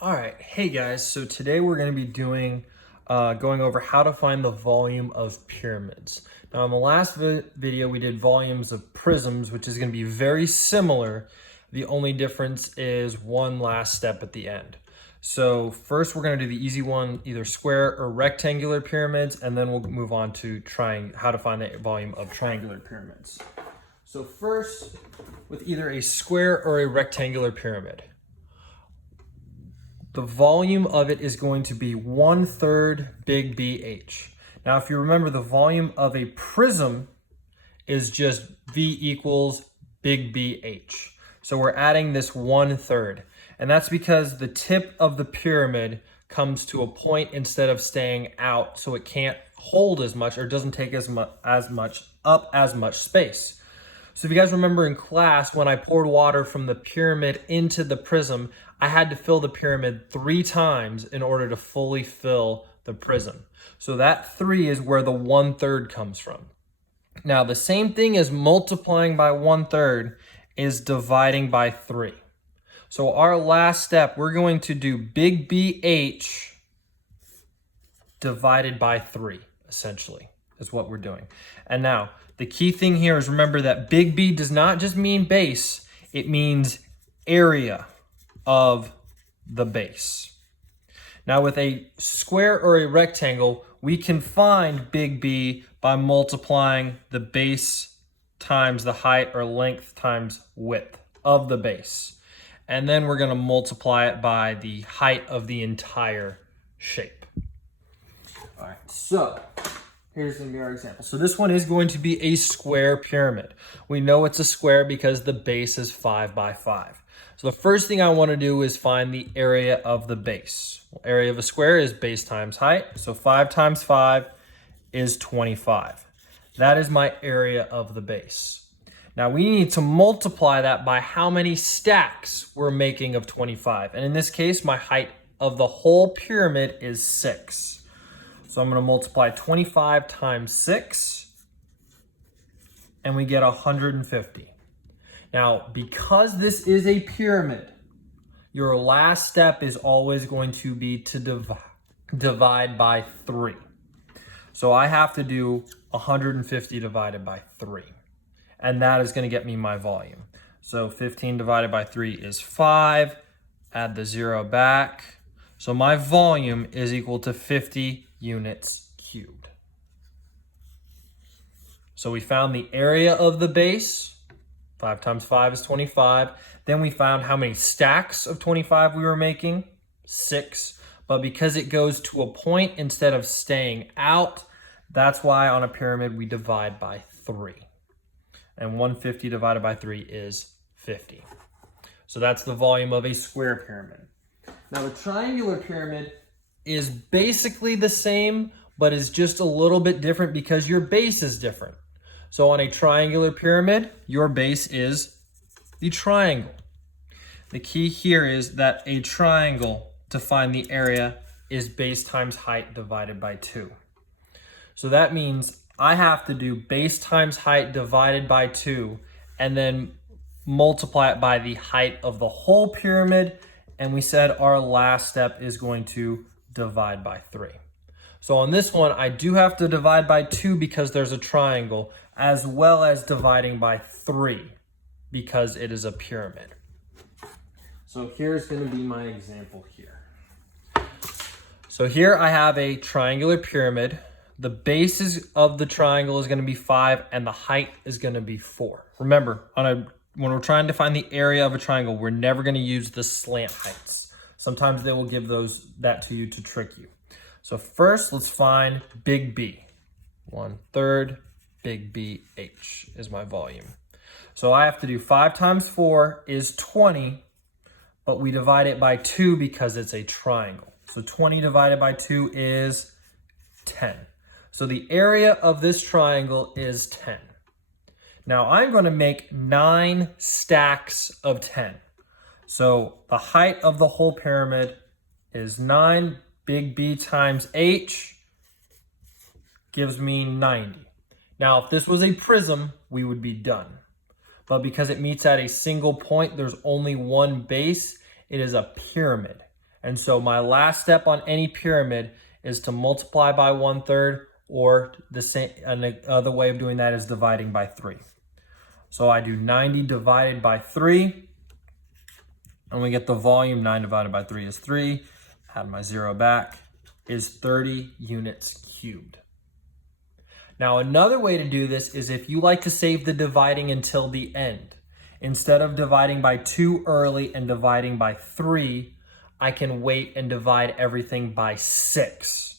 All right, hey guys, so today we're going to be going over how to find the volume of pyramids. Now in the last video we did volumes of prisms, which is going to be very similar. The only difference is one last step at the end. So first we're going to do the easy one, either square or rectangular pyramids, and then we'll move on to how to find the volume of triangular pyramids. So first, with either a square or a rectangular pyramid, the volume of it is going to be 1/3 big BH. Now, if you remember, the volume of a prism is just V equals big BH. So we're adding this 1/3. And that's because the tip of the pyramid comes to a point instead of staying out, so it can't hold as much or doesn't take as much space. So if you guys remember in class, when I poured water from the pyramid into the prism, I had to fill the pyramid 3 times in order to fully fill the prism. So that 3 is where the 1/3 comes from. Now the same thing as multiplying by 1/3 is dividing by 3. So our last step, we're going to do big BH divided by 3, essentially, is what we're doing. And now, the key thing here is remember that big B does not just mean base, it means area of the base. Now with a square or a rectangle, we can find big B by multiplying the base times the height or length times width of the base. And then we're going to multiply it by the height of the entire shape. All right, so here's going to be our example. So this one is going to be a square pyramid. We know it's a square because the base is 5 by 5. So the first thing I want to do is find the area of the base. Well, area of a square is base times height. So 5 times 5 is 25. That is my area of the base. Now we need to multiply that by how many stacks we're making of 25. And in this case, my height of the whole pyramid is 6. So I'm going to multiply 25 times 6, and we get 150. Now, because this is a pyramid, your last step is always going to be to divide by 3. So I have to do 150 divided by 3, and that is going to get me my volume. So 15 divided by 3 is 5. Add the 0 back. So my volume is equal to 50 units cubed. So we found the area of the base. 5 times 5 is 25. Then we found how many stacks of 25 we were making, 6. But because it goes to a point instead of staying out, that's why on a pyramid we divide by 3. And 150 divided by 3 is 50. So that's the volume of a square pyramid. Now the triangular pyramid is basically the same, but is just a little bit different because your base is different. So on a triangular pyramid, your base is the triangle. The key here is that a triangle, to find the area, is base times height divided by 2. So that means I have to do base times height divided by 2 and then multiply it by the height of the whole pyramid. And we said our last step is going to divide by 3. So on this one, I do have to divide by 2 because there's a triangle, as well as dividing by 3 because it is a pyramid. So here's going to be my example here. So here I have a triangular pyramid. The base of the triangle is going to be 5 and the height is going to be 4. Remember, when we're trying to find the area of a triangle, we're never going to use the slant heights. Sometimes they will give that to you to trick you. So first, let's find big B. 1/3 big BH is my volume. So I have to do 5 times 4 is 20, but we divide it by 2 because it's a triangle. So 20 divided by 2 is 10. So the area of this triangle is 10. Now I'm going to make 9 stacks of 10. So the height of the whole pyramid is 9. Big B times H gives me 90. Now, if this was a prism, we would be done. But because it meets at a single point, there's only one base, it is a pyramid. And so my last step on any pyramid is to multiply by 1/3, or the same, another way of doing that is dividing by 3. So I do 90 divided by 3, and we get the volume. 9 divided by 3 is 3. Add my 0 back, is 30 units cubed. Now another way to do this is if you like to save the dividing until the end. Instead of dividing by 2 early and dividing by 3, I can wait and divide everything by 6.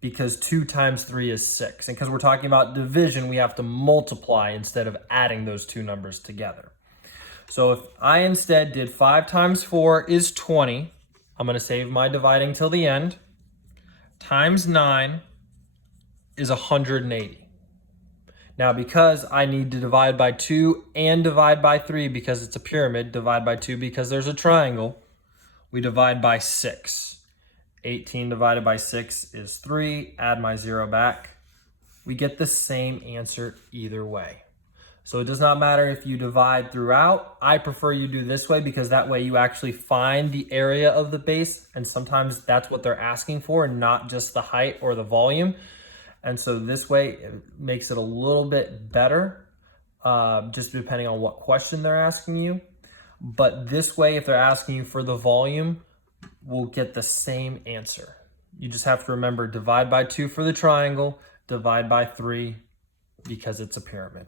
Because 2 times 3 is 6. And because we're talking about division, we have to multiply instead of adding those two numbers together. So if I instead did 5 times 4 is 20, I'm going to save my dividing till the end, times 9 is 180. Now because I need to divide by 2 and divide by 3 because it's a pyramid, divide by 2 because there's a triangle, we divide by 6. 18 divided by 6 is 3. Add my 0 back. We get the same answer either way. So it does not matter if you divide throughout. I prefer you do this way because that way you actually find the area of the base, and sometimes that's what they're asking for, not just the height or the volume. And so this way it makes it a little bit better, just depending on what question they're asking you. But this way, if they're asking you for the volume, we'll get the same answer. You just have to remember, divide by 2 for the triangle, divide by 3 because it's a pyramid.